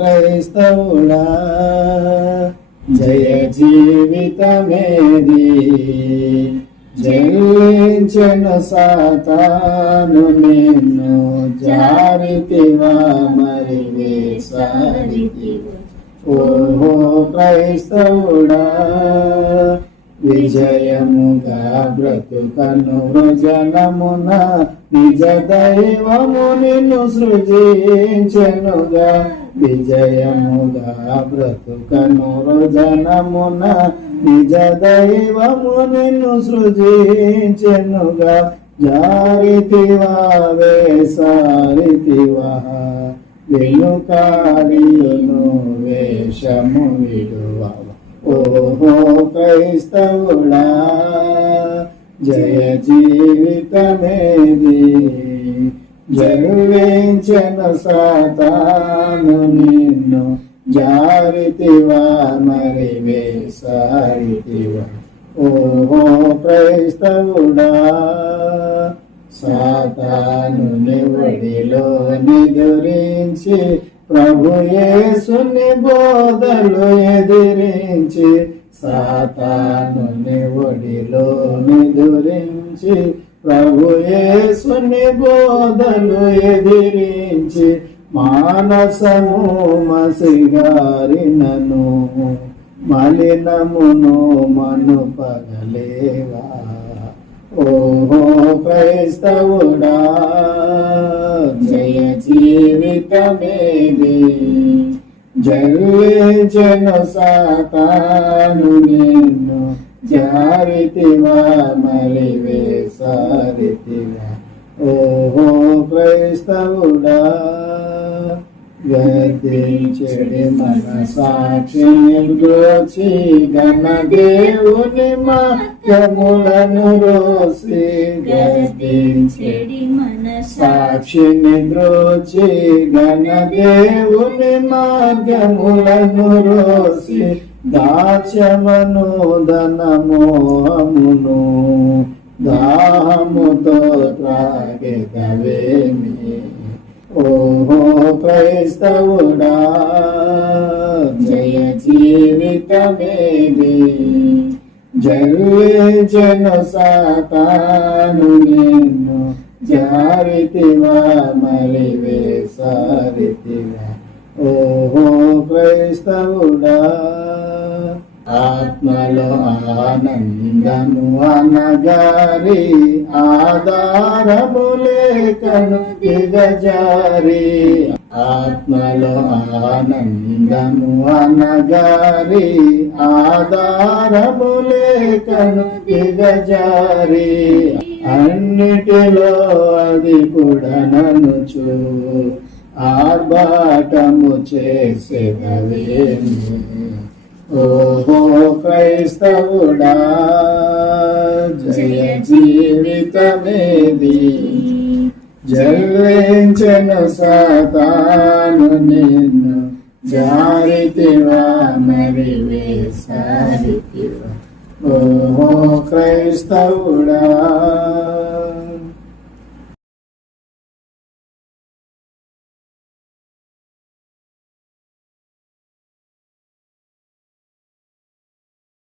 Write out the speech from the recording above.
క్రైస్తవుడా జయ జీవితమేది జయించెను సాతాను నిన్ను జారితివా మరి వేసారితివా ఓహో క్రైస్తవుడా విజయముగా బ్రతుకను జనమున నిజ దైవము నిన్ను సృజించెనుగా విజయముగా బ్రతుకను జనమున నిజ దైవము నిన్ను సృజించెనుగా జారితివా వేసారితివా వెనుకాడియును వేషము విడువా ఓహో క్రైస్తవుడా జయ జీవితమేది జరువించెను సాతాను నిన్ను జారితివా మరి వేసారితివా ఓహో క్రైస్తవుడా సాతాను ఒడిలో నిదురించి ప్రభు యేసుని బోధలు ఎదిరించి సాతాను ఒడిలో నిదురించి ప్రభు యేసుని బోధలు ఎదిరించి మానసము మసిగారినను మలినమును మను పగలేవా ఓహో క్రైస్తవుడా జయ జీవితమేది జయించెను సాతాను నిన్ను జారితివా మరి వేసారితివా ఓహో క్రైస్తవుడా గద్దించెడి మన సాక్షిని బ్రోచి ఘన దేవుని మార్గములను రోసి గద్దించెడి మన సాక్షిని బ్రోచి ఘన దేవుని మార్గములను రోసి దాస్యమను ధనమోహమును దాహముతో త్రాగెదవేమి ఓహో క్రైస్తవుడా జయ జీవితమేది జయించెను సాతాను నిన్ను జారితివా మరి వేసారితివా ఓహో క్రైస్తవుడా ఆత్మలో ఆనందము అనగారి ఆధారము లేకను దిగజారి ఆత్మలో ఆనందము అనగారి ఆధారము లేకను దిగజారి అన్నిటిలో అది కూడా ననుచు ఆర్భాటము చేసేదవేమి ఓహో క్రైస్తవుడా జయ జీవితమేది జయించెను సాతాను నిన్ను జారితివా మరి వేసారితివా ఓహో క్రైస్తవుడా